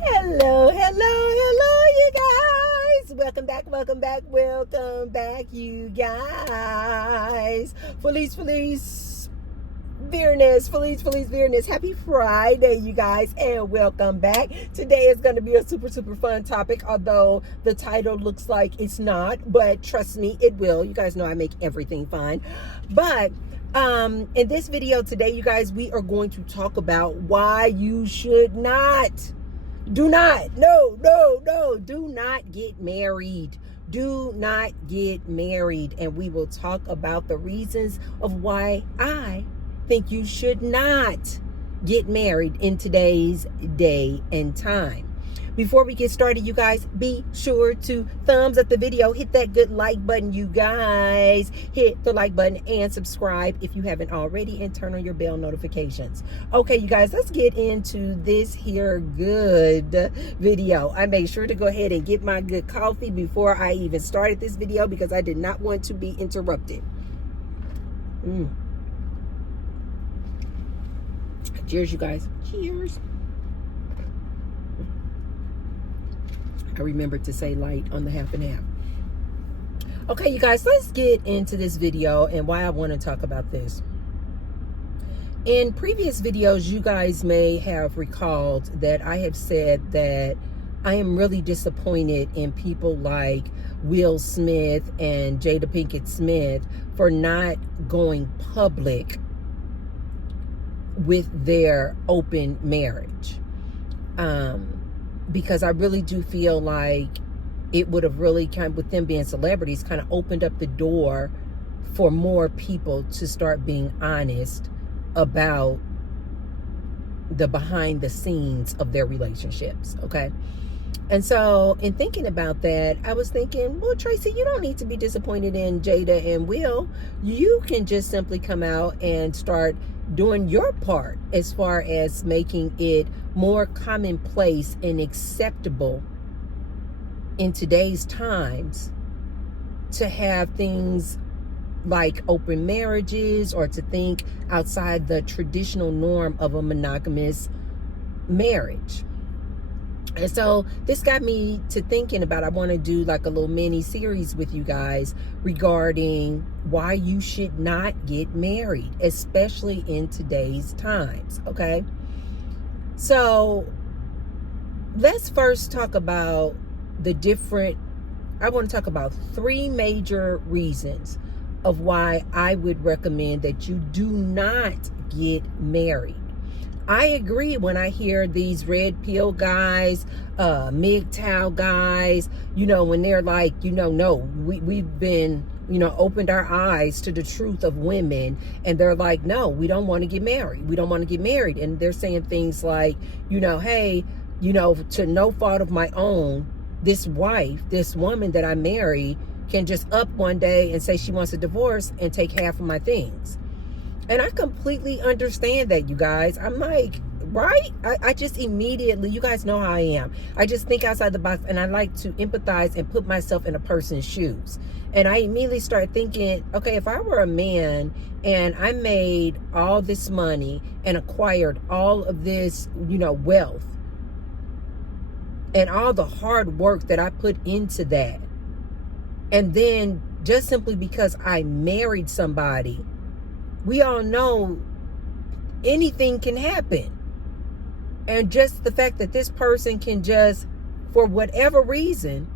Hello, you guys. Welcome back, you guys. Feliz Viernes. Happy Friday, you guys, and welcome back. Today is going to be a super fun topic, although the title looks like it's not, but trust me, it will. You guys know I make everything fun. But in this video today, you guys, we are going to talk about why you should not do not get married. Do not get married. And we will talk about the reasons of why I think you should not get married in today's day and time. Before we get started, you guys, be sure to thumbs up the video. Hit that good like button, you guys. Hit the like button and subscribe if you haven't already, and turn on your bell notifications. Okay, you guys, let's get into this here good video. I made sure to go ahead and get my good coffee before I even started this video because I did not want to be interrupted. Cheers, you guys. Cheers. I remembered to say light on the half and half. Okay, you guys, let's get into this video and why I want to talk about this. In previous videos, you guys may have recalled that I have said that I am really disappointed in people like Will Smith and Jada Pinkett Smith for not going public with their open marriage. Because I really do feel like it would have really kind of, with them being celebrities, kind of opened up the door for more people to start being honest about the behind the scenes of their relationships. Okay. And so in thinking about that, I was thinking, well, Tracy, you don't need to be disappointed in Jada and Will. You can just simply come out and start doing your part as far as making it more commonplace and acceptable in today's times to have things like open marriages, or to think outside the traditional norm of a monogamous marriage. And so this got me to thinking about, I want to do like a little mini series with you guys regarding why you should not get married, especially in today's times. Okay. So let's first talk about I want to talk about 3 major reasons of why I would recommend that you do not get married. I agree when I hear these red pill guys, MGTOW guys, when they're like, no, we've been, opened our eyes to the truth of women. And they're like, no, we don't want to get married. We don't want to get married. And they're saying things like, hey, to no fault of my own, this woman that I married can just up one day and say she wants a divorce and take half of my things. And I completely understand that, you guys. I'm like, right? I just immediately, you guys know how I am. I just think outside the box, and I like to empathize and put myself in a person's shoes. And I immediately start thinking, okay, if I were a man and I made all this money and acquired all of this, wealth, and all the hard work that I put into that, and then just simply because I married somebody, we all know anything can happen. And just the fact that this person can just, for whatever reason,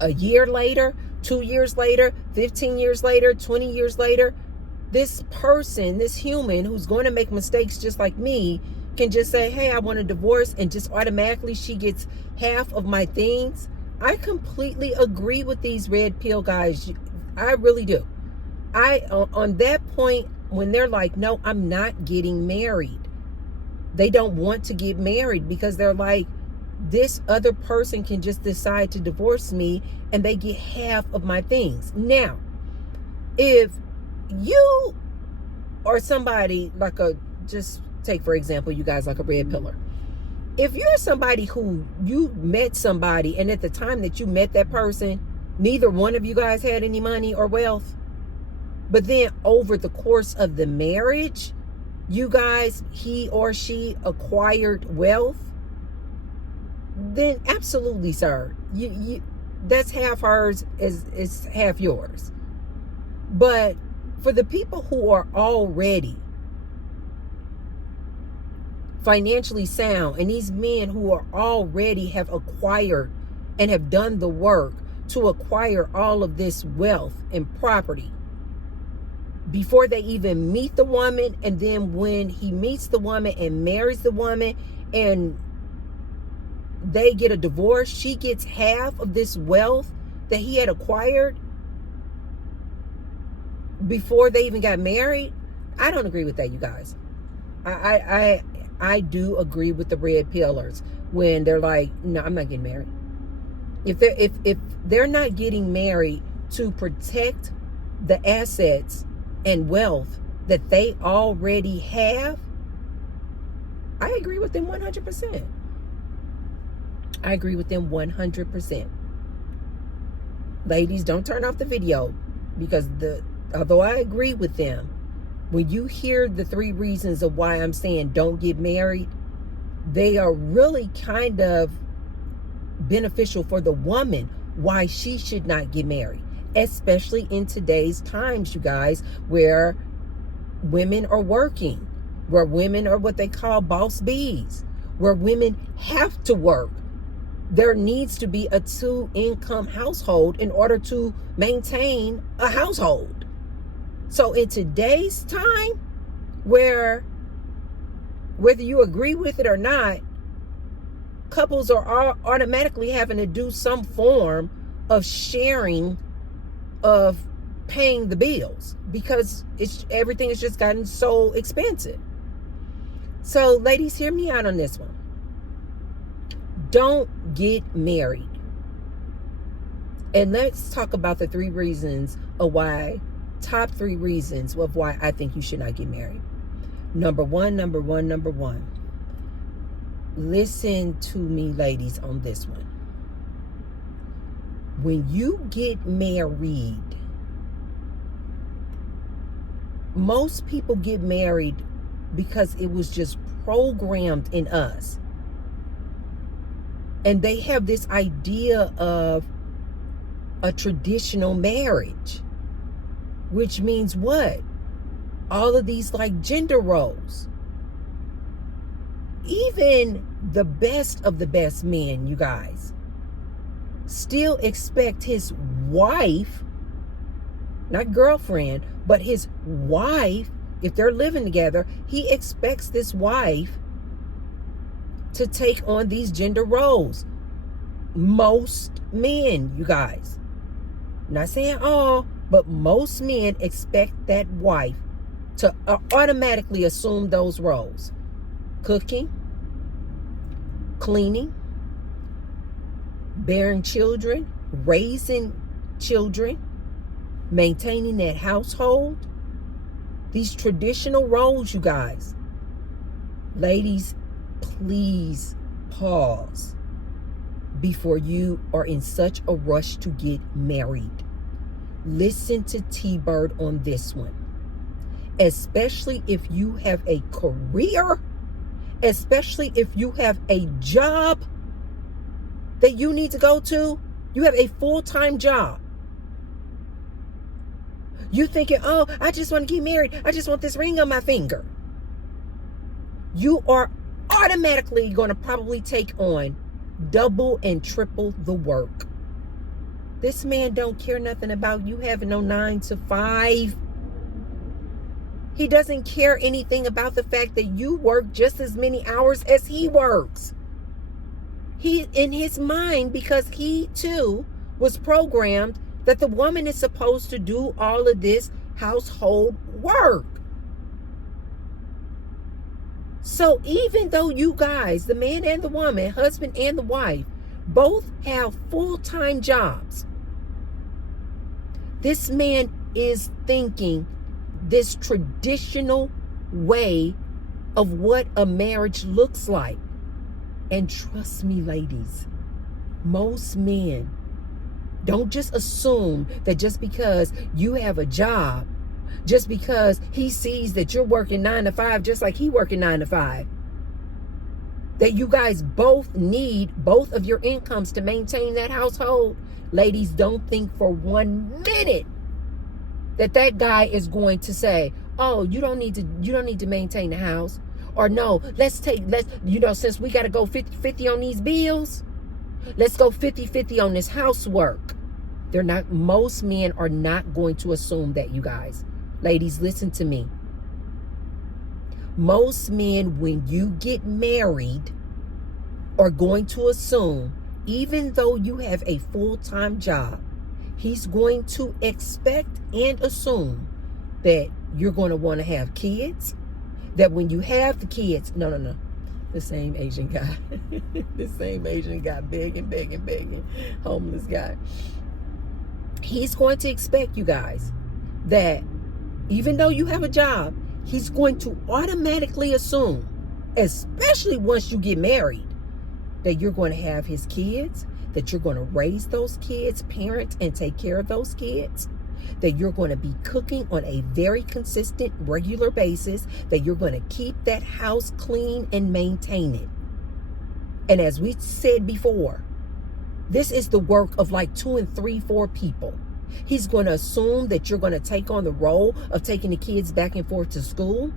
a year later, 2 years later, 15 years later, 20 years later, this person, this human who's going to make mistakes just like me, can just say, hey, I want a divorce, and just automatically she gets half of my things. I completely agree with these red pill guys. I really do. On that point, when they're like, no, I'm not getting married. They don't want to get married because they're like, this other person can just decide to divorce me and they get half of my things. Now, if you or somebody just take, for example, you guys, like a red pillar. If you're somebody who you met somebody, and at the time that you met that person, neither one of you guys had any money or wealth, but then over the course of the marriage, you guys, he or she acquired wealth, then absolutely, sir. You that's half hers is half yours. But for the people who are already financially sound, and these men who are already have acquired and have done the work to acquire all of this wealth and property before they even meet the woman, and then when he meets the woman and marries the woman and they get a divorce, she gets half of this wealth that he had acquired before they even got married. I don't agree with that, you guys. I do agree with the red pillars when they're like, no, I'm not getting married. If they're not getting married to protect the assets and wealth that they already have, I agree with them 100%. I agree with them 100%. Ladies, don't turn off the video, because although I agree with them, when you hear the 3 reasons of why I'm saying don't get married, they are really kind of beneficial for the woman why she should not get married, especially in today's times, you guys, where women are working, where women are what they call boss bees, where women have to work. There needs to be a 2-income household in order to maintain a household. So in today's time, where whether you agree with it or not, couples are automatically having to do some form of sharing of paying the bills, because everything has just gotten so expensive. So ladies, hear me out on this one. Don't get married. And let's talk about the 3 reasons of why, top 3 reasons of why I think you should not get married. Number one. Listen to me, ladies, on this one. When you get married, most people get married because it was just programmed in us. And they have this idea of a traditional marriage, which means what? All of these like gender roles. Even the best of the best men, you guys, still expect his wife, not girlfriend, but his wife, if they're living together, he expects this wife to take on these gender roles. Most men, you guys, I'm not saying all, but most men expect that wife to automatically assume those roles. Cooking, cleaning, bearing children, raising children, maintaining that household. These traditional roles, you guys. Ladies, please pause before you are in such a rush to get married. Listen to T-Bird on this one. Especially if you have a career, especially if you have a job that you need to go to, you have a full-time job. You thinking, oh, I just want to get married. I just want this ring on my finger. You are automatically going to probably take on double and triple the work. This man don't care nothing about you having no 9 to 5. He doesn't care anything about the fact that you work just as many hours as he works. He, in his mind, because he too was programmed that the woman is supposed to do all of this household work. So even though you guys, the man and the woman, husband and the wife, both have full-time jobs, this man is thinking this traditional way of what a marriage looks like. And trust me, ladies, most men don't just assume that just because you have a job, just because he sees that you're working 9 to 5, just like he working 9 to 5, that you guys both need both of your incomes to maintain that household, ladies, don't think for 1 minute that that guy is going to say, oh, you don't need to maintain the house. Or no, let's since we got to go 50-50 on these bills, let's go 50-50 on this housework. Most men are not going to assume that, you guys. Ladies, listen to me. Most men, when you get married, are going to assume, even though you have a full-time job, he's going to expect and assume that you're going to want to have kids, that when you have the kids, no, the same Asian guy, begging, homeless guy. He's going to expect, you guys, that even though you have a job, he's going to automatically assume, especially once you get married, that you're going to have his kids, that you're going to raise those kids, parent and take care of those kids, that you're going to be cooking on a very consistent, regular basis, that you're going to keep that house clean and maintain it. And as we said before, this is the work of like 2 and 3, 4 people. He's going to assume that you're going to take on the role of taking the kids back and forth to school,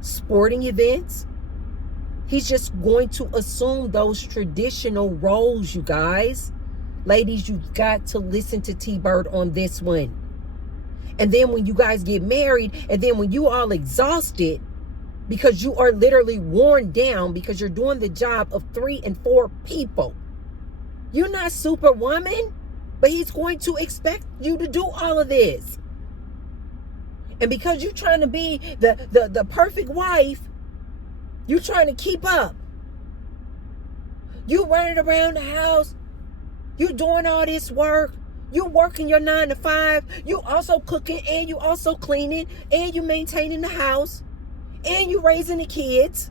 sporting events. He's just going to assume those traditional roles, you guys. Ladies, you've got to listen to T-Bird on this one. And then when you guys get married, and then when you all exhausted, because you are literally worn down because you're doing the job of 3 and 4 people. You're not Superwoman, but he's going to expect you to do all of this. And because you're trying to be the perfect wife, you're trying to keep up. You running around the house. You doing all this work. You working your 9 to 5. You also cooking, and you also cleaning, and you maintaining the house, and you raising the kids.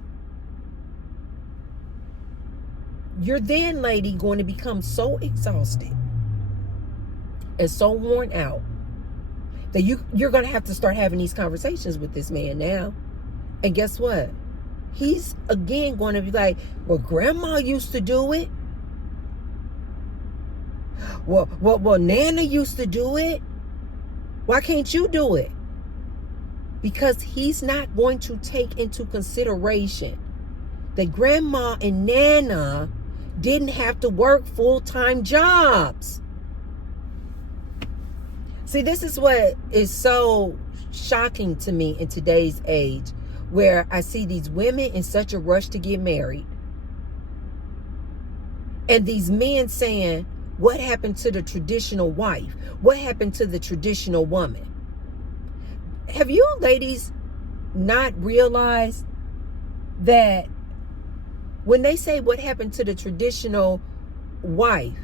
You're then, lady, going to become so exhausted and so worn out that you're going to have to start having these conversations with this man now. And guess what? He's again going to be like, well, grandma used to do it. Well, Nana used to do it. Why can't you do it? Because he's not going to take into consideration that grandma and Nana didn't have to work full-time jobs. See, this is what is so shocking to me in today's age, where I see these women in such a rush to get married, and these men saying, what happened to the traditional wife? What happened to the traditional woman? Have you ladies not realized that when they say what happened to the traditional wife,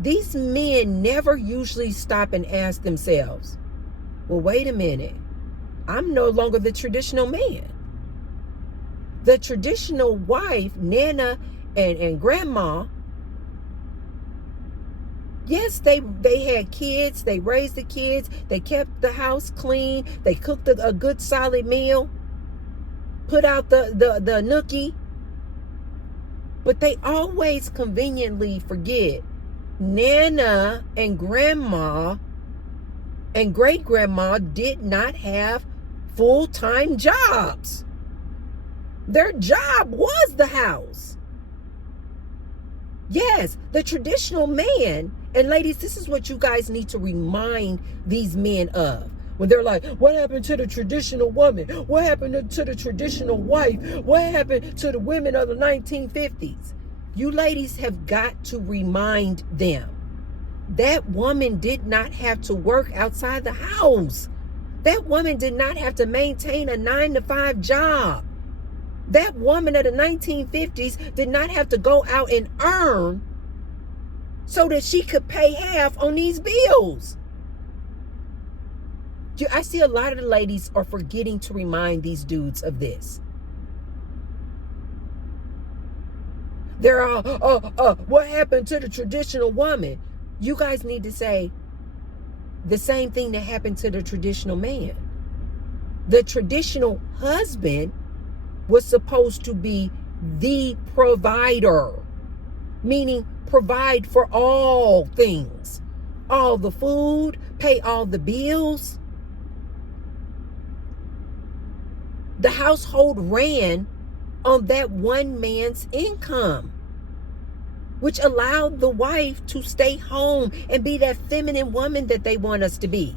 these men never usually stop and ask themselves, well, wait a minute, I'm no longer the traditional man. The traditional wife, Nana and grandma, yes, they had kids, they raised the kids, they kept the house clean, they cooked a good solid meal, put out the nookie, but they always conveniently forget Nana and grandma and great grandma did not have full-time jobs. Their job was the house. Yes, the traditional man. And ladies, this is what you guys need to remind these men of. When they're like, what happened to the traditional woman? What happened to the traditional wife? What happened to the women of the 1950s? You ladies have got to remind them. That woman did not have to work outside the house. That woman did not have to maintain a 9 to 5 job. That woman of the 1950s did not have to go out and earn so that she could pay half on these bills. I see a lot of the ladies are forgetting to remind these dudes of this. They're all, what happened to the traditional woman? You guys need to say the same thing that happened to the traditional man. The traditional husband was supposed to be the provider, meaning provide for all things, all the food, pay all the bills. The household ran on that one man's income, which allowed the wife to stay home and be that feminine woman that they want us to be.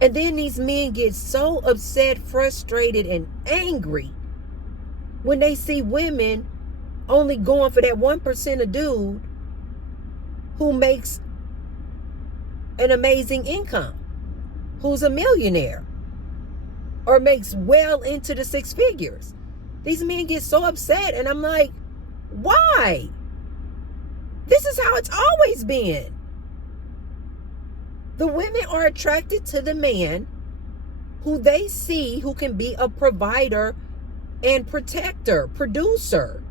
And then these men get so upset, frustrated, and angry when they see women only going for that 1% of dude who makes an amazing income, who's a millionaire, or makes well into the six figures. These men get so upset, and I'm like, why? This is how it's always been. The women are attracted to the man who they see who can be a provider and protector, producer.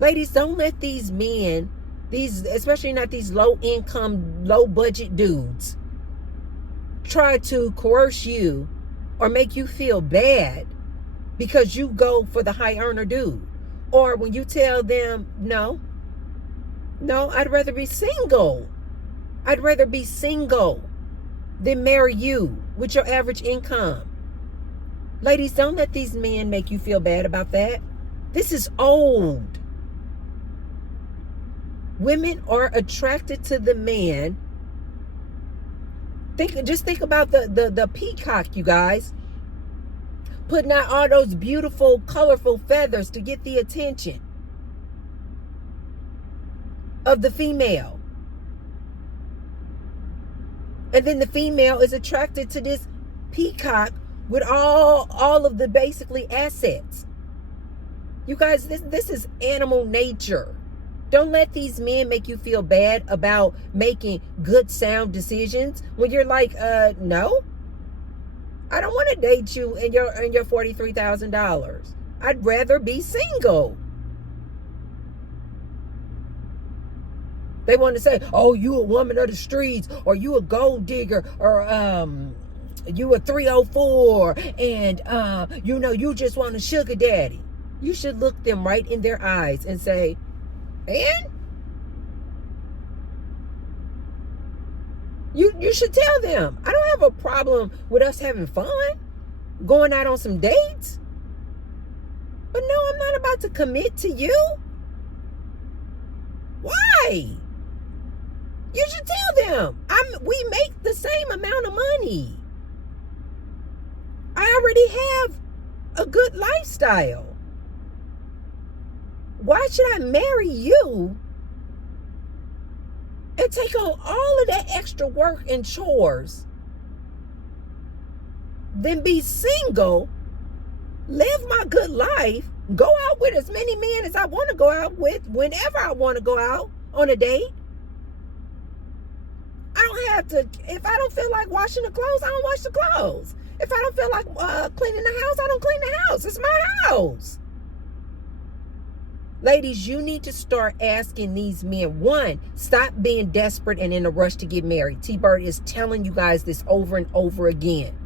Ladies, don't let these men, especially not these low income, low budget dudes, try to coerce you or make you feel bad because you go for the high earner dude. Or when you tell them, no, I'd rather be single. I'd rather be single than marry you with your average income. Ladies, don't let these men make you feel bad about that. This is old. Women are attracted to the man. Just think about the peacock, you guys. Putting out all those beautiful, colorful feathers to get the attention of the female. And then the female is attracted to this peacock with all of the basically assets. You guys, this is animal nature. Don't let these men make you feel bad about making good, sound decisions when you're like, no, I don't want to date you and your $43,000. I'd rather be single. They want to say, oh, you a woman of the streets, or you a gold digger, or you a 304, and you just want a sugar daddy. You should look them right in their eyes and say, and you should tell them, I don't have a problem with us having fun, going out on some dates, but no, I'm not about to commit to you. Why? You should tell them, we make the same amount of money. I already have a good lifestyle. Why should I marry you and take on all of that extra work and chores, then be single, live my good life, go out with as many men as I want to go out with whenever I want to go out on a date? I don't have to, if I don't feel like washing the clothes, I don't wash the clothes. If I don't feel like cleaning the house, I don't clean the house. It's my house. Ladies, you need to start asking these men, one, stop being desperate and in a rush to get married. T-Bird is telling you guys this over and over again.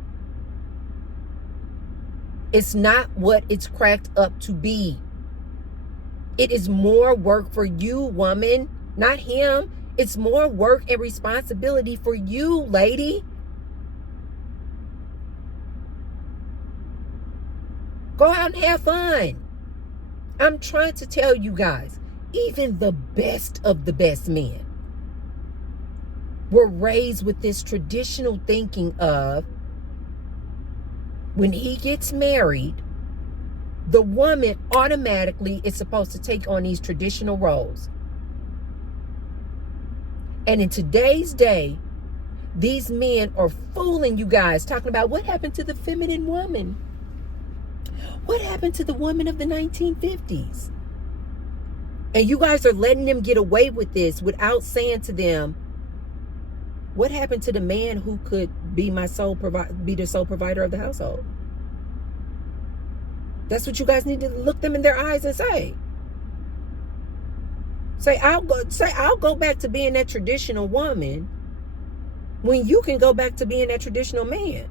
It's not what it's cracked up to be. It is more work for you, woman, not him. It's more work and responsibility for you, lady. Go out and have fun. I'm trying to tell you guys, even the best of the best men were raised with this traditional thinking of when he gets married, the woman automatically is supposed to take on these traditional roles. And in today's day, these men are fooling you guys, talking about what happened to the feminine woman. What happened to the woman of the 1950s? And you guys are letting them get away with this without saying to them, what happened to the man who could be the sole provider of the household? That's what you guys need to look them in their eyes and say. Say, I'll go back to being that traditional woman when you can go back to being that traditional man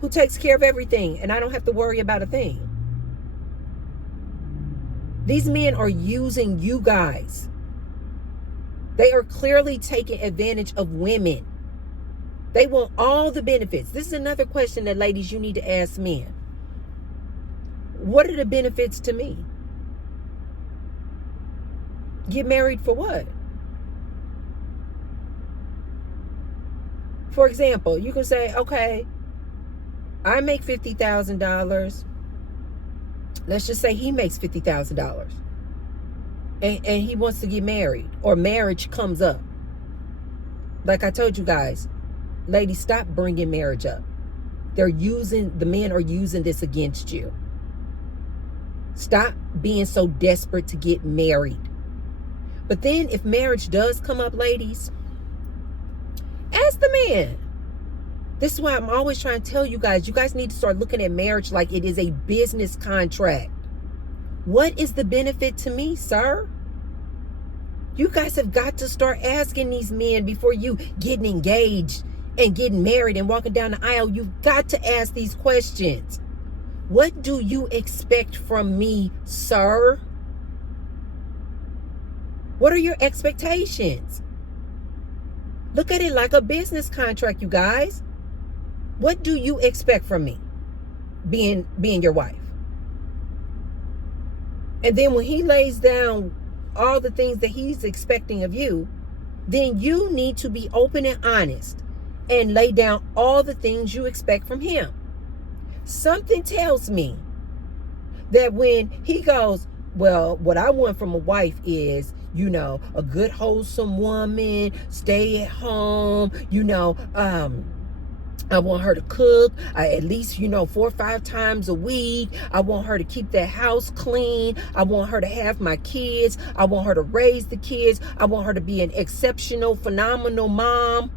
who takes care of everything and I don't have to worry about a thing? These men are using you guys. They are clearly taking advantage of women. They want all the benefits. This is another question that, ladies, you need to ask men. What are the benefits to me? Get married for what? For example, you can say, okay, I make $50,000. Let's just say he makes $50,000. And he wants to get married, or marriage comes up. Like I told you guys, ladies, stop bringing marriage up. The men are using this against you. Stop being so desperate to get married. But then if marriage does come up, ladies, ask the man. This is why I'm always trying to tell you guys need to start looking at marriage like it is a business contract. What is the benefit to me, sir? You guys have got to start asking these men before you getting engaged and getting married and walking down the aisle. You've got to ask these questions. What do you expect from me, sir? What are your expectations? Look at it like a business contract, you guys. What do you expect from me being your wife? And then when he lays down all the things that he's expecting of you, then you need to be open and honest and lay down all the things you expect from him. Something tells me that when he goes, well, what I want from a wife is, a good wholesome woman, stay at home, I want her to cook at least, 4 or 5 times a week. I want her to keep that house clean. I want her to have my kids. I want her to raise the kids. I want her to be an exceptional, phenomenal mom.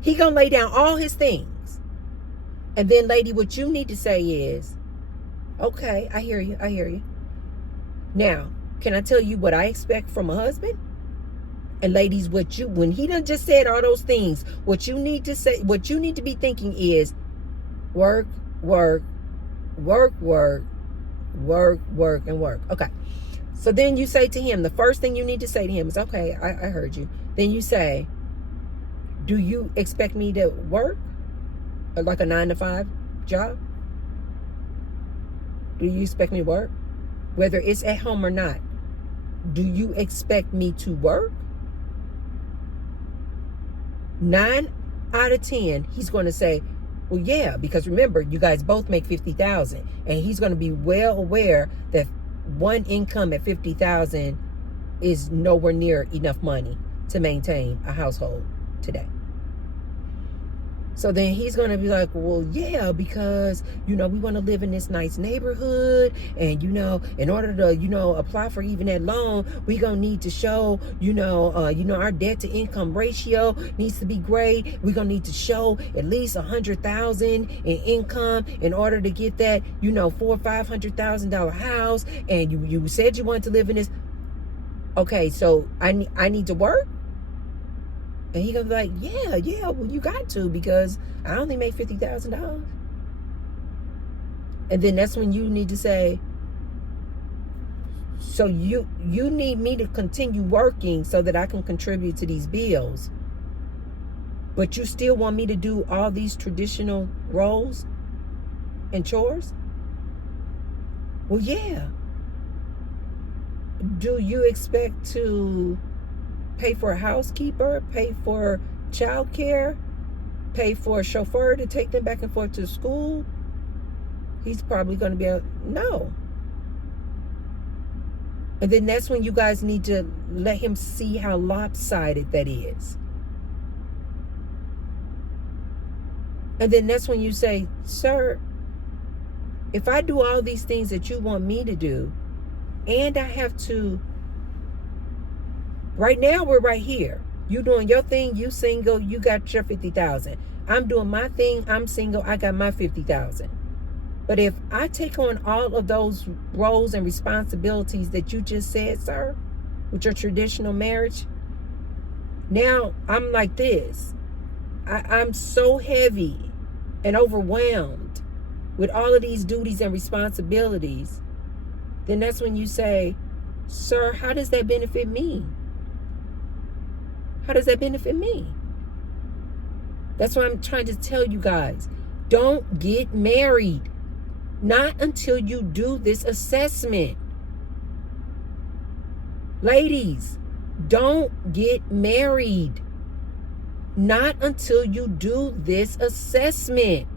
He gonna lay down all his things. And then, lady, what you need to say is, okay, I hear you. Now, can I tell you what I expect from a husband? And ladies, when he done just said all those things, what you need to be thinking is work, work, work, work, work, work, and work. Okay. So then you say to him, the first thing you need to say to him is, okay, I heard you. Then you say, do you expect me to work? Like a 9-to-5 job? Do you expect me to work? Whether it's at home or not. Do you expect me to work? 9 out of 10, he's going to say, well, yeah, because remember, you guys both make $50,000, and he's going to be well aware that one income at $50,000 is nowhere near enough money to maintain a household today. So then he's going to be like, well, yeah, because, we want to live in this nice neighborhood. And, in order to, apply for even that loan, we going to need to show, our debt to income ratio needs to be great. We're going to need to show at least $100,000 in income in order to get that, $400,000 or $500,000 house. And you said you wanted to live in this. Okay, so I need to work. And he gonna be like, yeah, well, you got to, because I only make $50,000. And then that's when you need to say, so you need me to continue working so that I can contribute to these bills. But you still want me to do all these traditional roles and chores? Well, yeah. Do you expect to pay for a housekeeper, pay for childcare, pay for a chauffeur to take them back and forth to school? He's probably going to be no. And then that's when you guys need to let him see how lopsided that is. And then that's when you say, sir, if I do all these things that you want me to do, and I have to, right now we're right here. You doing your thing, you single, you got your 50,000. I'm doing my thing, I'm single, I got my 50,000. But if I take on all of those roles and responsibilities that you just said, sir, with your traditional marriage, Now I'm like this. I'm so heavy and overwhelmed with all of these duties and responsibilities. Then that's when you say, sir, how does that benefit me? How does that benefit me? That's why I'm trying to tell you guys, don't get married. Not until you do this assessment. Ladies, don't get married. Not until you do this assessment.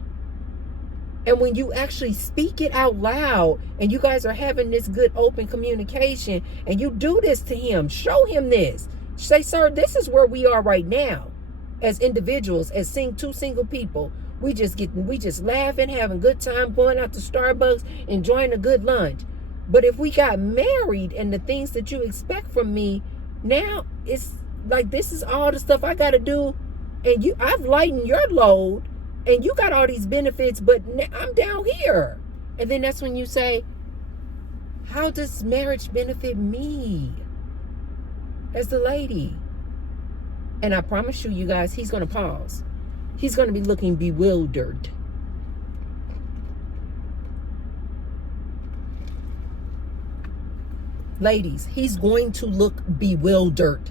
And when you actually speak it out loud and you guys are having this good open communication and you do this to him, show him this. Say, sir, this is where we are right now as individuals, as two single people. We just laughing, having a good time, going out to Starbucks, enjoying a good lunch. But if we got married and the things that you expect from me, now it's like this is all the stuff I got to do. And I've lightened your load and you got all these benefits, but I'm down here. And then that's when you say, how does marriage benefit me as the lady? And I promise you guys, he's going to pause. He's going to be looking bewildered. Ladies, he's going to look bewildered.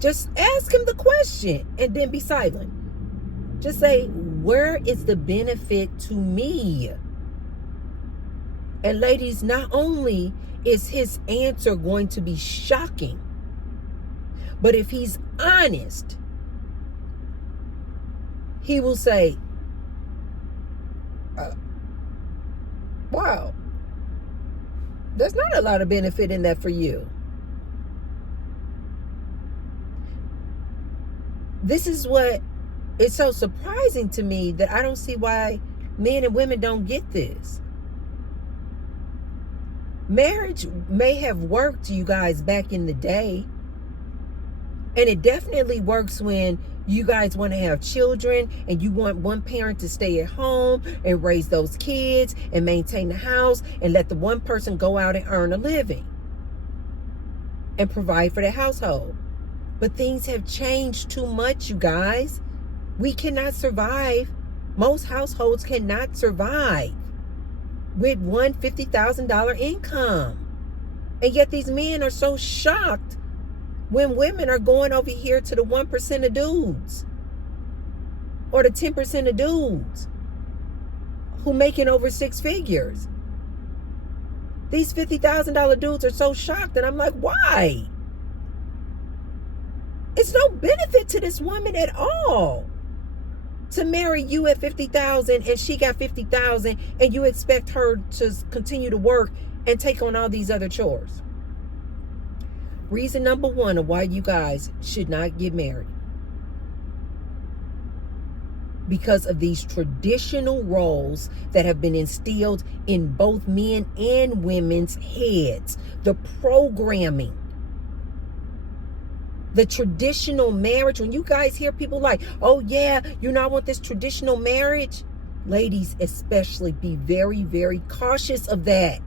Just ask him the question and then be silent. Just say, where is the benefit to me? And ladies, not only is his answer going to be shocking, but if he's honest, he will say, wow, there's not a lot of benefit in that for you. This is what is so surprising to me, that I don't see why men and women don't get this. Marriage may have worked, you guys, back in the day. And it definitely works when you guys want to have children and you want one parent to stay at home and raise those kids and maintain the house and let the one person go out and earn a living and provide for the household. But things have changed too much, you guys. We cannot survive. Most households cannot survive with one $50,000 income. And yet these men are so shocked when women are going over here to the 1% of dudes or the 10% of dudes who making over six figures. These $50,000 dudes are so shocked, and I'm like, why? It's no benefit to this woman at all to marry you at $50,000 and she got $50,000 and you expect her to continue to work and take on all these other chores. Reason number one of why you guys should not get married: because of these traditional roles that have been instilled in both men and women's heads. The programming. The traditional marriage. When you guys hear people like, oh yeah, I want this traditional marriage. Ladies especially, be very, very cautious of that.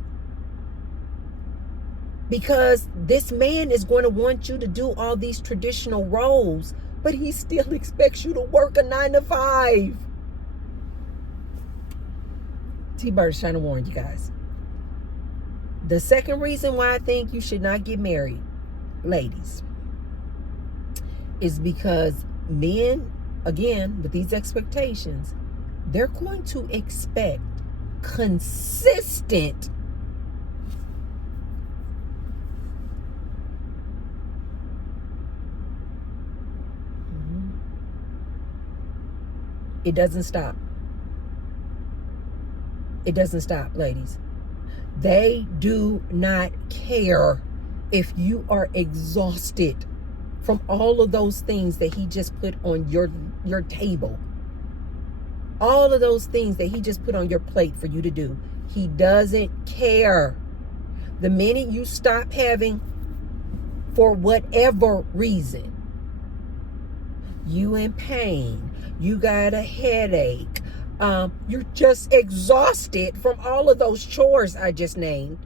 Because this man is going to want you to do all these traditional roles, but he still expects you to work a 9 to 5. T-Bird is trying to warn you guys. The second reason why I think you should not get married, ladies, is because men, again, with these expectations, they're going to expect consistent It doesn't stop. It doesn't stop, ladies. They do not care if you are exhausted from all of those things that he just put on your table. All of those things that he just put on your plate for you to do. He doesn't care. The minute you stop having, for whatever reason, you in pain, you got a headache, you're just exhausted from all of those chores I just named,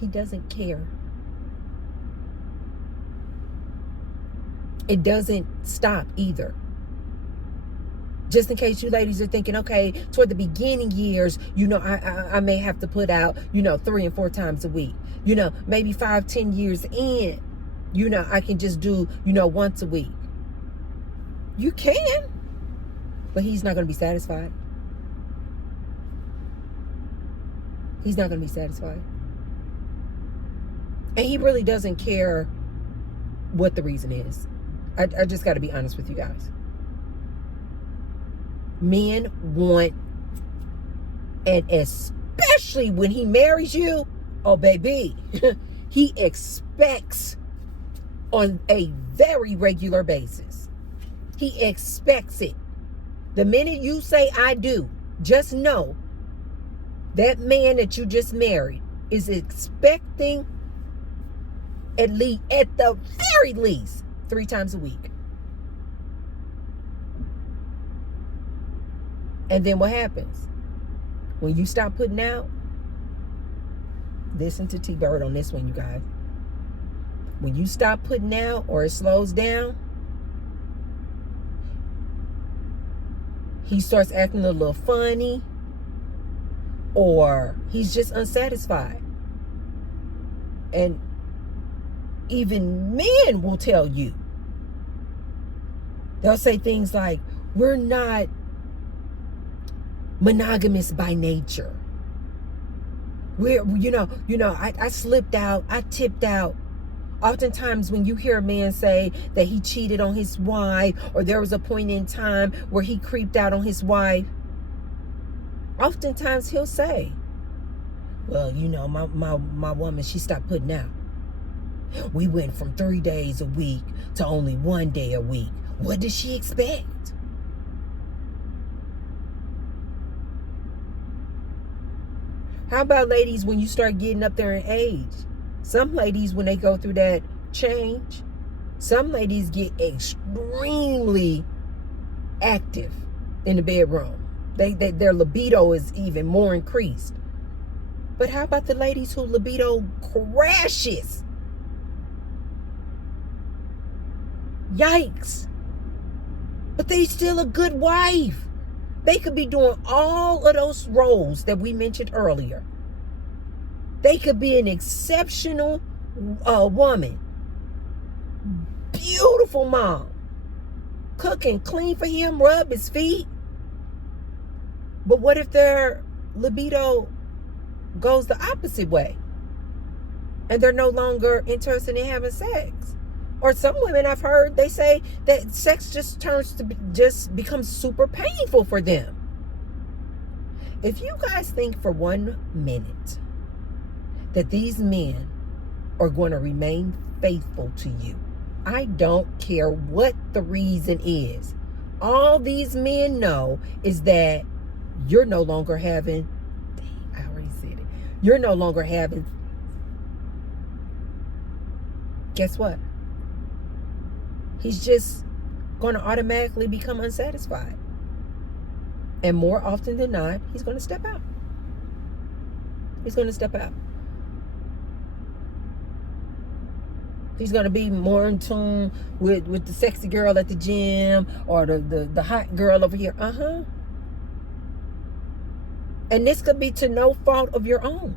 He doesn't care. It doesn't stop either. Just in case you ladies are thinking, okay, toward the beginning years, I may have to put out, 3 and 4 times a week. Maybe 5-10 years in, I can just do, once a week. You can, but he's not going to be satisfied. He's not going to be satisfied. And he really doesn't care what the reason is. I just got to be honest with you guys. Men want, and especially when he marries you, oh baby, he expects on a very regular basis. He expects it. The minute you say I do, just know that man that you just married is expecting at the very least 3 times a week. And then what happens? When you stop putting out, listen to T-Bird on this one, you guys. When you stop putting out or it slows down, he starts acting a little funny, or he's just unsatisfied. And even men will tell you. They'll say things like, we're not monogamous by nature. I slipped out, I tipped out. Oftentimes when you hear a man say that he cheated on his wife, or there was a point in time where he creeped out on his wife, oftentimes he'll say, well, my woman, she stopped putting out. We went from 3 days a week to only 1 day a week. What does she expect? How about ladies when you start getting up there in age? Some ladies, when they go through that change, some ladies get extremely active in the bedroom. Their libido is even more increased. But how about the ladies whose libido crashes? Yikes. But they still a good wife. They could be doing all of those roles that we mentioned earlier. They could be an exceptional woman. Beautiful mom. Cook and clean for him, rub his feet. But what if their libido goes the opposite way? And they're no longer interested in having sex? Or some women, I've heard, they say that sex just becomes super painful for them. If you guys think for 1 minute that these men are going to remain faithful to you, I don't care what the reason is. All these men know is that you're no longer having, I already said it. You're no longer having, guess what? He's just going to automatically become unsatisfied. And more often than not, he's going to step out. He's going to step out. He's going to be more in tune with the sexy girl at the gym, or the hot girl over here. And this could be to no fault of your own.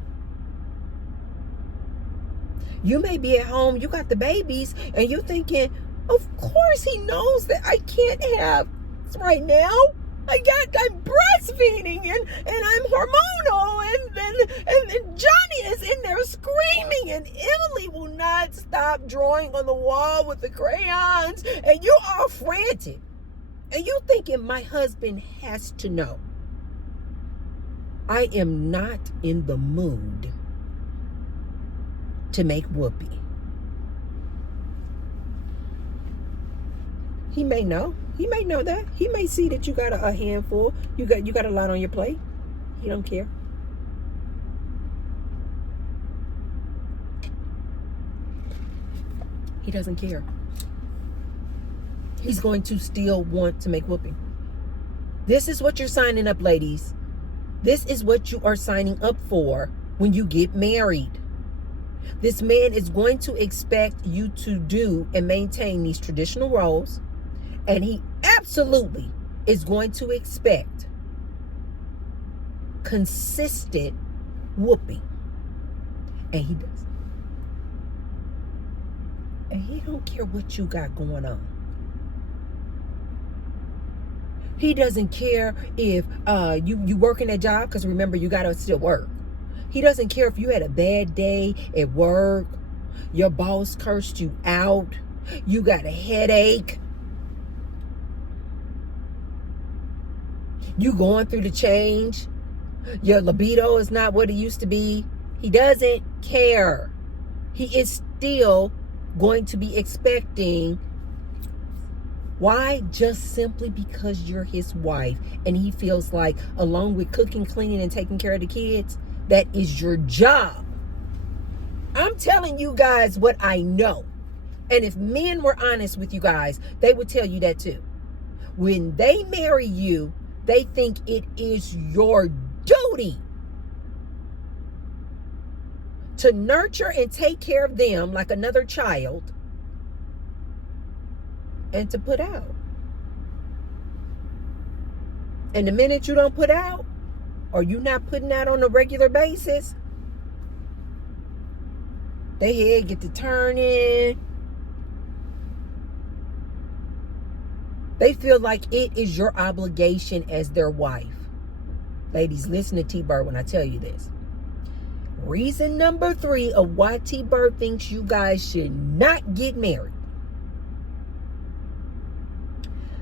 You may be at home, you got the babies, and you're thinking, of course he knows that I can't have right now. I'm breastfeeding and I'm hormonal and Johnny is in there screaming, and Emily will not stop drawing on the wall with the crayons, and you're all frantic. And you thinking my husband has to know. I am not in the mood to make whoopee. He may know. He may know that. He may see that you got a handful. You got a lot on your plate. He don't care. He doesn't care. He's going to still want to make whoopee. This is what you're signing up, ladies. This is what you are signing up for when you get married. This man is going to expect you to do and maintain these traditional roles, and he absolutely is going to expect consistent whooping. And he does. And he don't care what you got going on. He doesn't care if you working that job, because remember, you got to still work. He doesn't care if you had a bad day at work, your boss cursed you out, you got a headache, you going through the change, your libido is not what it used to be. He doesn't care. He is still going to be expecting. Why? Just simply because you're his wife, and he feels like, along with cooking, cleaning, and taking care of the kids, that is your job. I'm telling you guys what I know. And if men were honest with you guys, they would tell you that too. When they marry you, they think it is your duty to nurture and take care of them like another child, and to put out. And the minute you don't put out, or you not putting out on a regular basis, their head get to turning. They feel like it is your obligation as their wife. Ladies, listen to T-Bird when I tell you this. Reason number 3 of why T-Bird thinks you guys should not get married.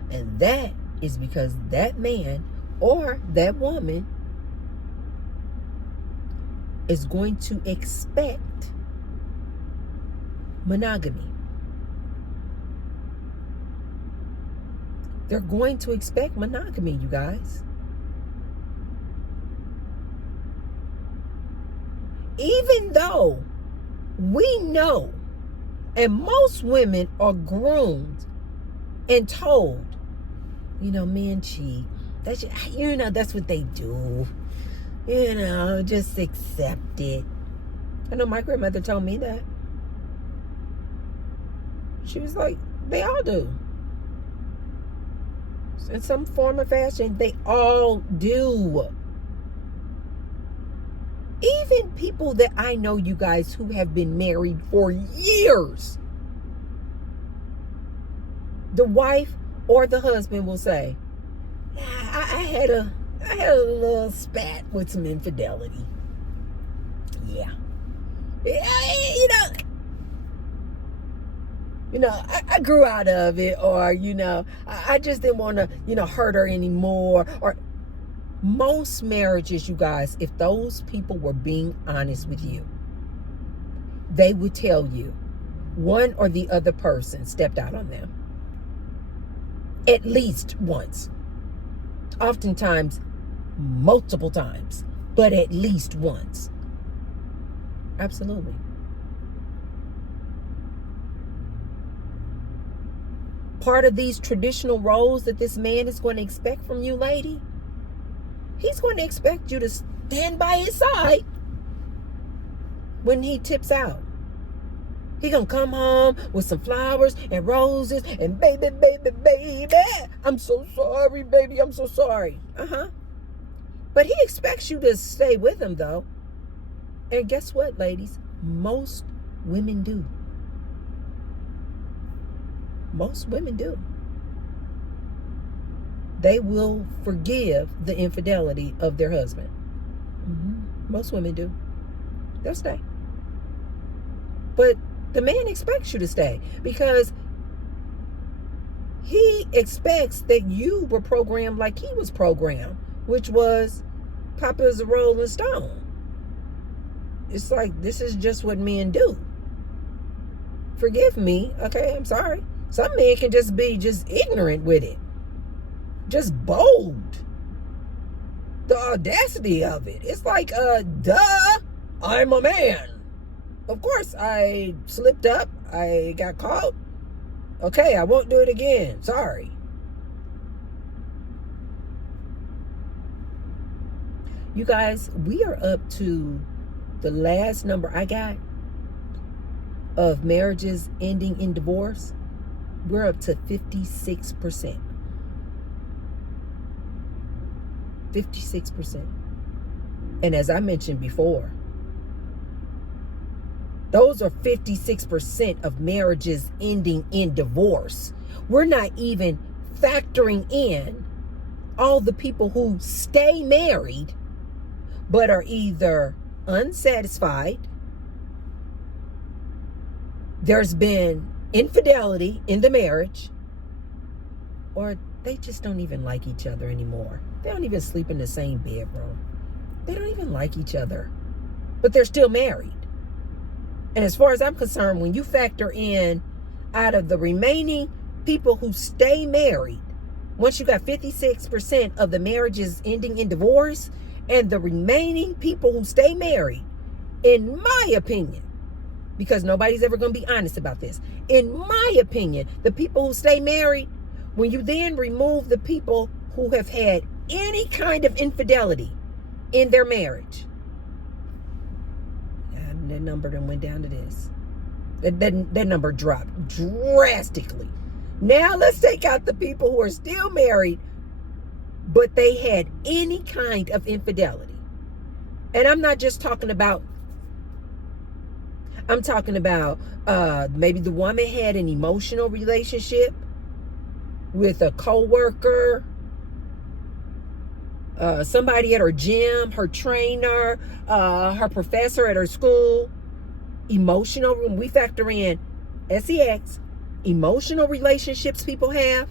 And that is because that man or that woman is going to expect monogamy. They're going to expect monogamy, you guys. Even though we know, and most women are groomed and told, men cheat. That's that's what they do. Just accept it. I know my grandmother told me that. She was like, they all do. In some form or fashion, they all do. Even people that I know, you guys, who have been married for years, the wife or the husband will say, I had a little spat with some infidelity. Yeah. I grew out of it, or, I just didn't want to, hurt her anymore. Or most marriages, you guys, if those people were being honest with you, they would tell you one or the other person stepped out on them. At least once. Oftentimes, multiple times, but at least once. Absolutely. Part of these traditional roles that this man is going to expect from you, lady, he's going to expect you to stand by his side when he tips out. He gonna come home with some flowers and roses and baby, I'm so sorry, baby, I'm so sorry. But he expects you to stay with him, though. And guess what, ladies? Most women do. Most women do. They will forgive the infidelity of their husband. Most women do. They'll stay. But the man expects you to stay because he expects that you were programmed like he was programmed, which was Papa's a Rolling Stone. It's like, this is just what men do. Forgive me, okay? I'm sorry. Some men can just be ignorant with it. Just bold. The audacity of it. It's like, duh, I'm a man. Of course, I slipped up. I got caught. Okay, I won't do it again. Sorry. You guys, we are up to the last number I got of marriages ending in divorce, we're up to 56%. 56%. And as I mentioned before, those are 56% of marriages ending in divorce. We're not even factoring in all the people who stay married but are either unsatisfied, there's been infidelity in the marriage, or they just don't even like each other anymore. They don't even sleep in the same bedroom. They don't even like each other, but they're still married. And as far as I'm concerned, when you factor in out of the remaining people who stay married, once you got 56% of the marriages ending in divorce, and the remaining people who stay married, in my opinion, because nobody's ever going to be honest about this, in my opinion, the people who stay married, when you then remove the people who have had any kind of infidelity in their marriage, and that number then went down to this. That number dropped drastically. Now let's take out the people who are still married, but they had any kind of infidelity. And I'm not just talking about, I'm talking about maybe the woman had an emotional relationship with a coworker, somebody at her gym, her trainer, her professor at her school. Emotional, when we factor in sex, emotional relationships people have,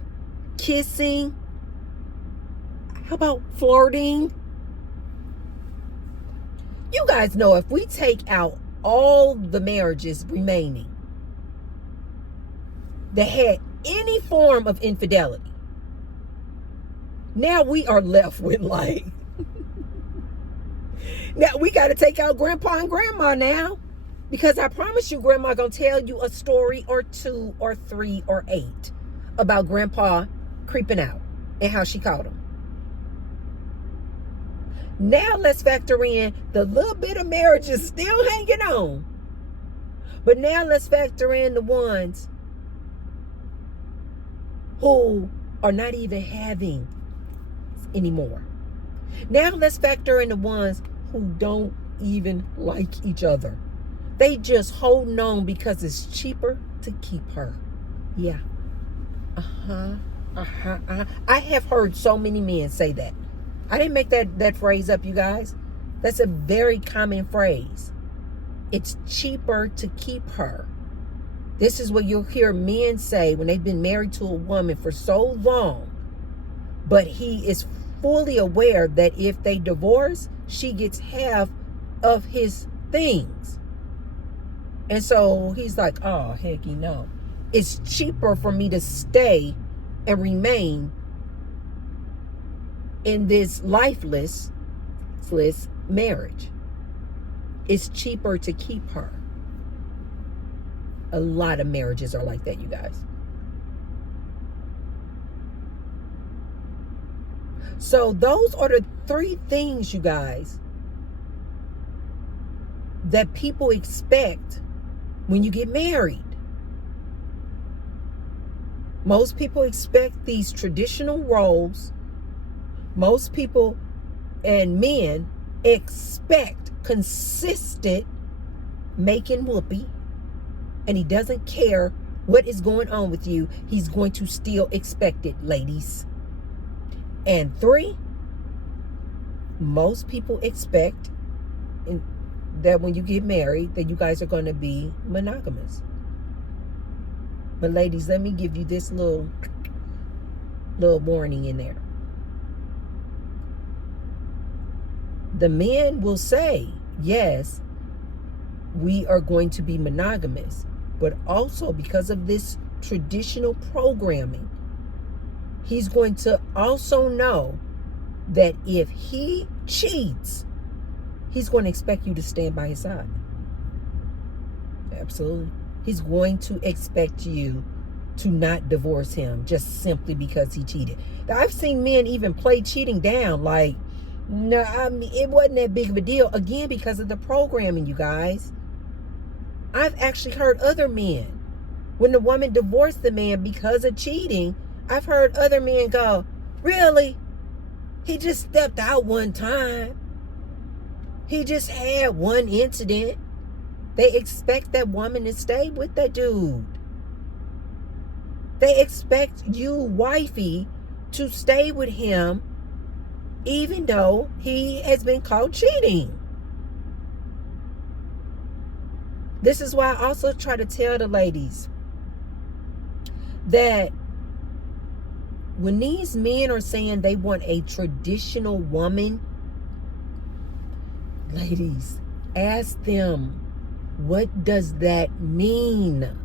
kissing, how about flirting? You guys know if we take out all the marriages remaining that had any form of infidelity, now we are left with like, now we got to take out grandpa and grandma now, because I promise you grandma gonna tell you a story or 2 or 3 or 8 about grandpa creeping out and how she caught him. Now let's factor in the little bit of marriages still hanging on. But now let's factor in the ones who are not even having anymore. Now let's factor in the ones who don't even like each other. They just holding on because it's cheaper to keep her. Yeah. I have heard so many men say that. I didn't make that phrase up, you guys. That's a very common phrase. It's cheaper to keep her. This is what you'll hear men say when they've been married to a woman for so long, but he is fully aware that if they divorce, she gets half of his things. And so he's like, oh, heck, no. It's cheaper for me to stay and remain in this lifeless marriage. It's cheaper to keep her. A lot of marriages are like that, you guys. So those are the 3 things, you guys, that people expect when you get married. Most people expect these traditional roles. Most people and men expect consistent making whoopee, and he doesn't care what is going on with you. He's going to still expect it, ladies. And 3, most people expect that when you get married, that you guys are going to be monogamous. But ladies, let me give you this little warning in there. The men will say, yes, we are going to be monogamous, but also because of this traditional programming, he's going to also know that if he cheats, he's going to expect you to stand by his side. Absolutely. He's going to expect you to not divorce him just simply because he cheated. Now, I've seen men even play cheating down like, no, I mean, it wasn't that big of a deal. Again, because of the programming, you guys. I've actually heard other men, when the woman divorced the man because of cheating, I've heard other men go, really? He just stepped out one time. He just had one incident. They expect that woman to stay with that dude. They expect you, wifey, to stay with him even though he has been caught cheating. This is why I also try to tell the ladies that when these men are saying they want a traditional woman, ladies, ask them, what does that mean?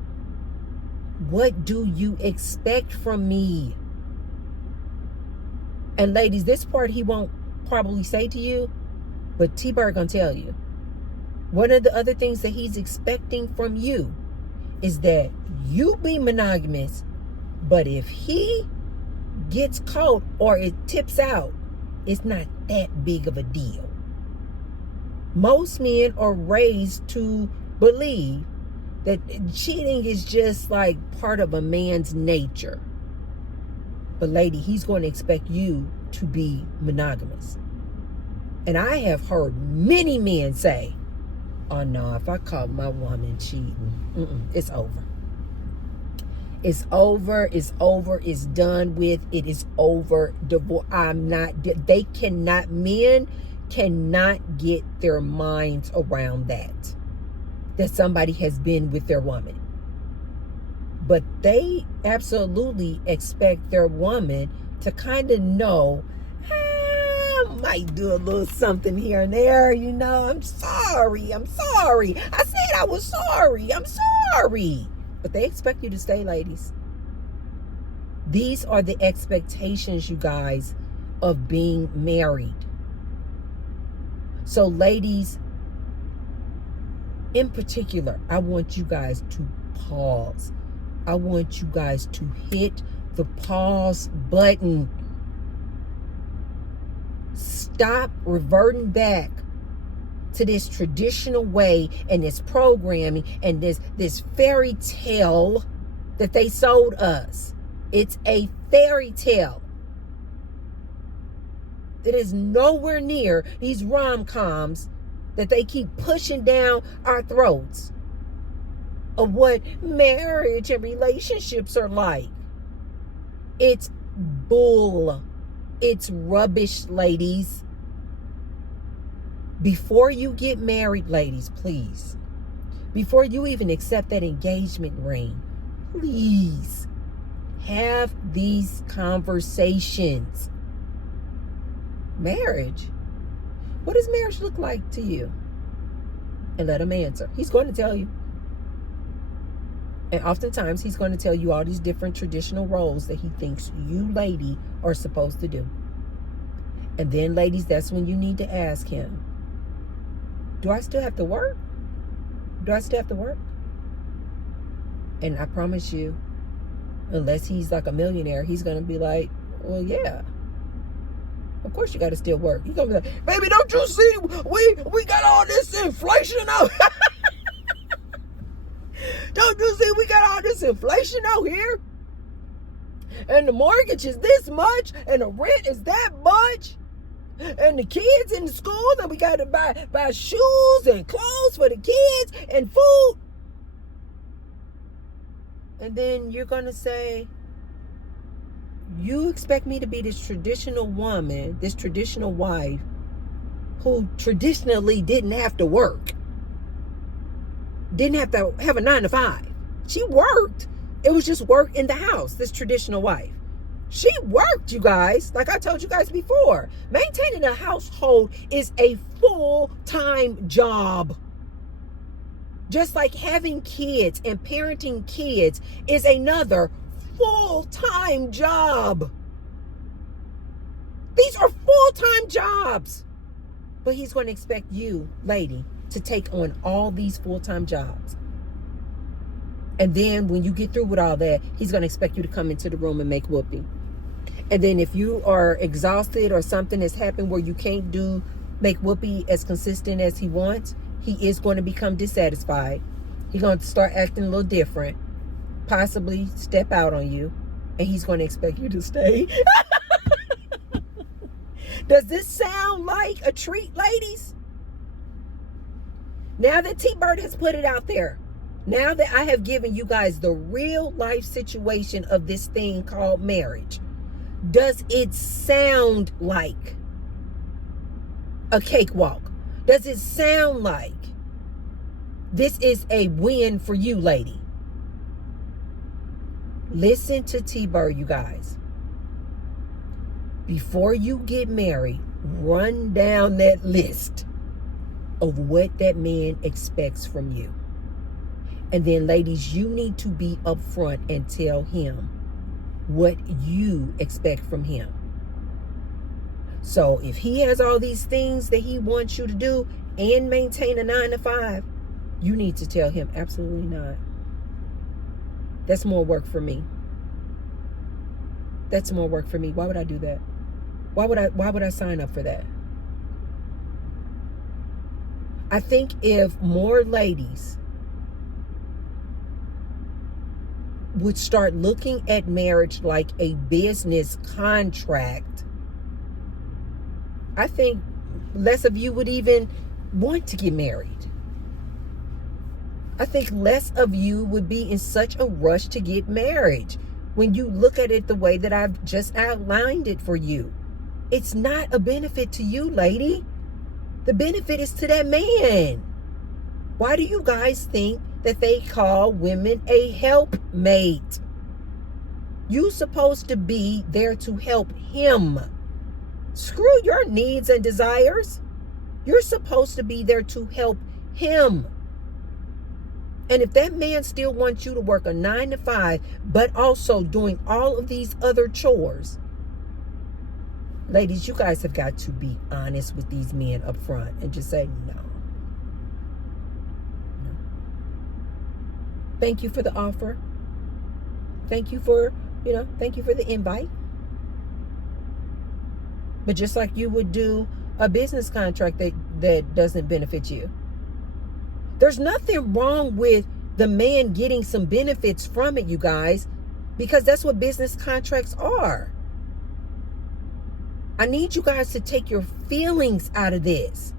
What do you expect from me? And ladies, this part he won't probably say to you, but T-Bird gonna tell you. One of the other things that he's expecting from you is that you be monogamous, but if he gets caught or it tips out, it's not that big of a deal. Most men are raised to believe that cheating is just like part of a man's nature. But lady, he's going to expect you to be monogamous. And I have heard many men say, oh no, if I caught my woman cheating, it's over. It's over, it's over, it's done with, it is over. Divorce. Men cannot get their minds around that somebody has been with their woman. But they absolutely expect their woman to kind of know, I might do a little something here and there, you know, I'm sorry. I said I was sorry. I'm sorry. But they expect you to stay, ladies. These are the expectations, you guys, of being married. So ladies, in particular, I want you guys to pause. I want you guys to hit the pause button. Stop reverting back to this traditional way and this programming and this fairy tale that they sold us. It's a fairy tale that is nowhere near these rom-coms that they keep pushing down our throats of what marriage and relationships are like. It's bull. It's rubbish, ladies. Before you get married, ladies, please, before you even accept that engagement ring, please have these conversations. Marriage. What does marriage look like to you? And let him answer. He's going to tell you. And oftentimes he's going to tell you all these different traditional roles that he thinks you, lady, are supposed to do. And then, ladies, that's when you need to ask him, do I still have to work? Do I still have to work? And I promise you, unless he's like a millionaire, he's going to be like, well, yeah. Of course you got to still work. You're going to be like, baby, don't you see we got all this inflation out? Don't you see we got all this inflation out here? And the mortgage is this much, and the rent is that much, and the kids in the school, and we got to buy shoes and clothes for the kids and food. And then you're going to say, you expect me to be this traditional woman, this traditional wife, who traditionally didn't have to work, didn't have to have a 9 to 5. She worked. It was just work in the house, this traditional wife. She worked, you guys. Like I told you guys before, maintaining a household is a full-time job. Just like having kids and parenting kids is another full-time job. These are full-time jobs. But he's going to expect you, lady, to take on all these full-time jobs. And then when you get through with all that, he's going to expect you to come into the room and make whoopee. And then if you are exhausted or something has happened where you can't make whoopee as consistent as he wants, he is going to become dissatisfied. He's going to start acting a little different, possibly step out on you, and he's going to expect you to stay. Does this sound like a treat, ladies? Now that T-Bird has put it out there, now that I have given you guys the real life situation of this thing called marriage, does it sound like a cakewalk? Does it sound like this is a win for you, lady? Listen to T-Bird, you guys. Before you get married, run down that list of what that man expects from you. And then, ladies, you need to be upfront and tell him what you expect from him. So if he has all these things that he wants you to do and maintain a 9-to-5, you need to tell him absolutely not. That's more work for me. That's more work for me. Why would I do that? Why would I sign up for that? I think if more ladies would start looking at marriage like a business contract, I think less of you would even want to get married. I think less of you would be in such a rush to get married when you look at it the way that I've just outlined it for you. It's not a benefit to you, lady. The benefit is to that man. Why do you guys think that they call women a helpmate? You're supposed to be there to help him. Screw your needs and desires. You're supposed to be there to help him. And if that man still wants you to work a 9-to-5, but also doing all of these other chores, ladies, you guys have got to be honest with these men up front and just say, no. Thank you for the offer. Thank you for, thank you for the invite. But just like you would do a business contract that doesn't benefit you. There's nothing wrong with the man getting some benefits from it, you guys, because that's what business contracts are. I need you guys to take your feelings out of this.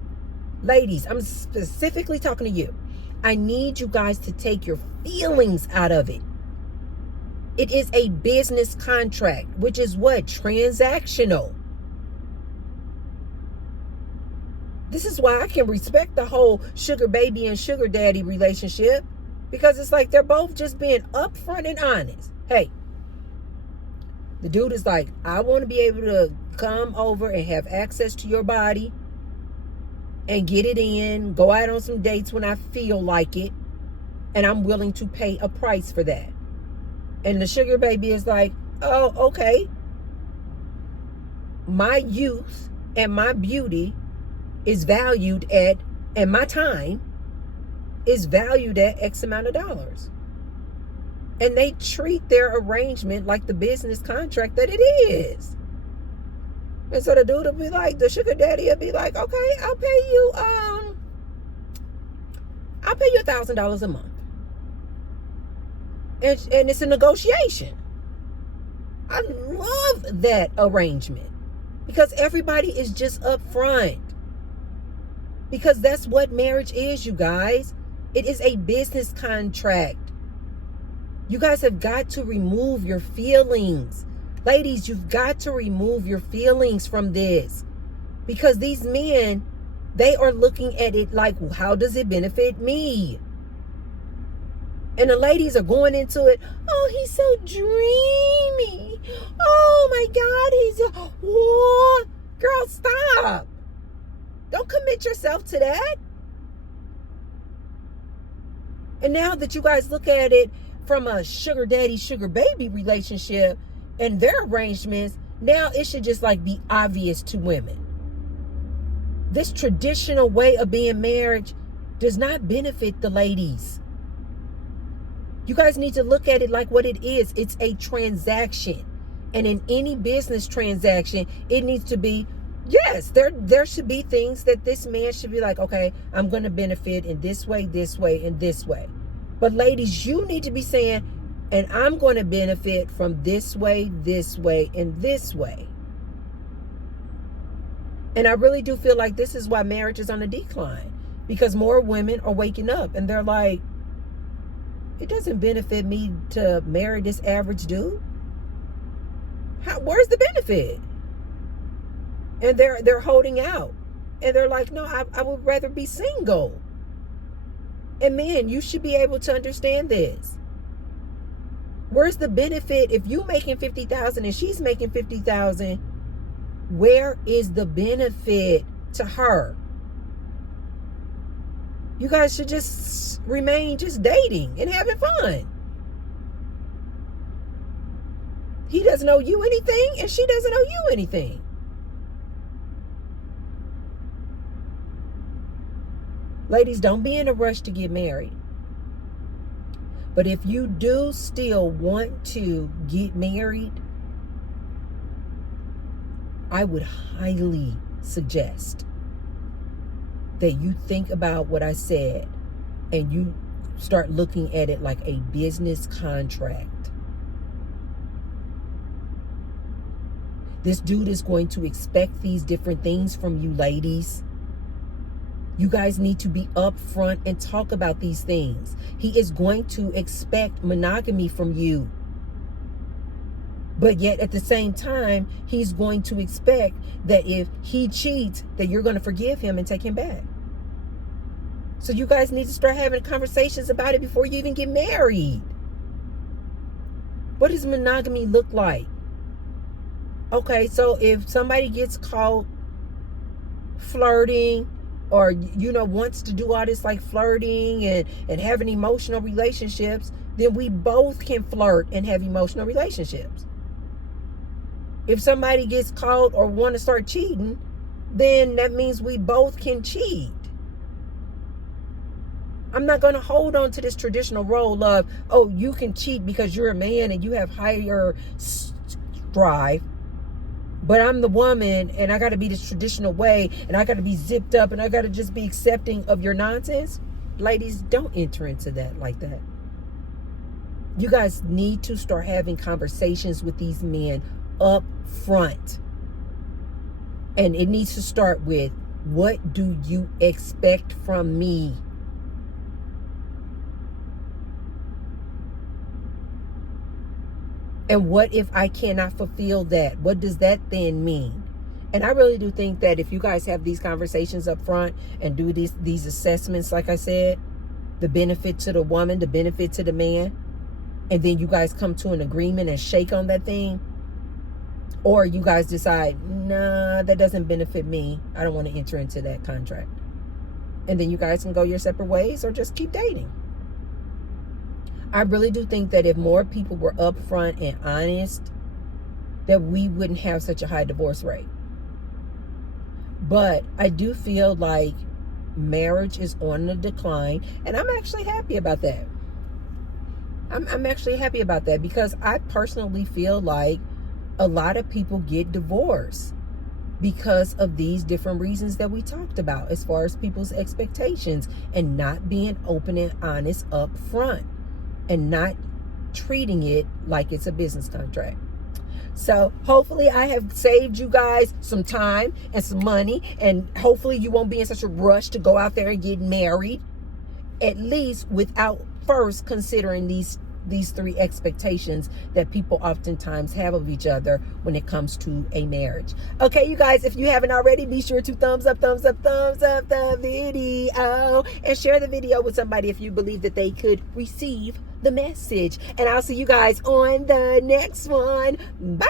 Ladies, I'm specifically talking to you. I need you guys to take your feelings out of it. It is a business contract, which is what? Transactional. This is why I can respect the whole sugar baby and sugar daddy relationship, because it's like they're both just being upfront and honest. Hey, the dude is like, I want to be able to come over and have access to your body and get it in, go out on some dates when I feel like it, and I'm willing to pay a price for that. And the sugar baby is like, oh, okay. My youth and my beauty is valued at, and my time is valued at X amount of dollars. And they treat their arrangement like the business contract that it is. And so the dude will be like, the sugar daddy will be like, okay, I'll pay you $1,000 a month. And it's a negotiation. I love that arrangement because everybody is just upfront. Because that's what marriage is, you guys. It is a business contract. You guys have got to remove your feelings. Ladies, you've got to remove your feelings from this. Because these men, they are looking at it like, well, how does it benefit me? And the ladies are going into it, oh, he's so dreamy. Oh my God, whoa. Girl, stop. Don't commit yourself to that. And now that you guys look at it from a sugar daddy, sugar baby relationship and their arrangements, now it should just like be obvious to women. This traditional way of being married does not benefit the ladies. You guys need to look at it like what it is. It's a transaction. And in any business transaction, it needs to be, yes, there should be things that this man should be like, okay, I'm going to benefit in this way, and this way. But ladies, you need to be saying, and I'm going to benefit from this way, and this way. And I really do feel like this is why marriage is on a decline, because more women are waking up and they're like, it doesn't benefit me to marry this average dude. Where's the benefit? And they're holding out. And they're like, no, I would rather be single. And men, you should be able to understand this. Where's the benefit if you making 50,000 and she's making 50,000? Where is the benefit to her? You guys should just remain just dating and having fun. He doesn't owe you anything and she doesn't owe you anything. Ladies, don't be in a rush to get married. But if you do still want to get married, I would highly suggest that you think about what I said and you start looking at it like a business contract. This dude is going to expect these different things from you, ladies. You guys need to be upfront and talk about these things. He is going to expect monogamy from you. But yet at the same time, he's going to expect that if he cheats, that you're going to forgive him and take him back. So you guys need to start having conversations about it before you even get married. What does monogamy look like? Okay, so if somebody gets caught flirting, or, wants to do all this like flirting and having emotional relationships, then we both can flirt and have emotional relationships. If somebody gets caught or want to start cheating, then that means we both can cheat. I'm not going to hold on to this traditional role of, oh, you can cheat because you're a man and you have higher drive. But I'm the woman and I got to be this traditional way and I got to be zipped up and I got to just be accepting of your nonsense. Ladies, don't enter into that like that. You guys need to start having conversations with these men up front. And it needs to start with, what do you expect from me? And what if I cannot fulfill that? What does that then mean? And I really do think that if you guys have these conversations up front and do these assessments, like I said, the benefit to the woman, the benefit to the man, and then you guys come to an agreement and shake on that thing, or you guys decide, nah, that doesn't benefit me, I don't want to enter into that contract. And then you guys can go your separate ways or just keep dating. I really do think that if more people were upfront and honest, that we wouldn't have such a high divorce rate. But I do feel like marriage is on the decline, and I'm actually happy about that. I'm actually happy about that because I personally feel like a lot of people get divorced because of these different reasons that we talked about, as far as people's expectations and not being open and honest up front and not treating it like it's a business contract. So hopefully I have saved you guys some time and some money, and hopefully you won't be in such a rush to go out there and get married, at least without first considering these three expectations that people oftentimes have of each other when it comes to a marriage. Okay, you guys, if you haven't already, be sure to thumbs up the video and share the video with somebody if you believe that they could receive the message. And I'll see you guys on the next one. Bye.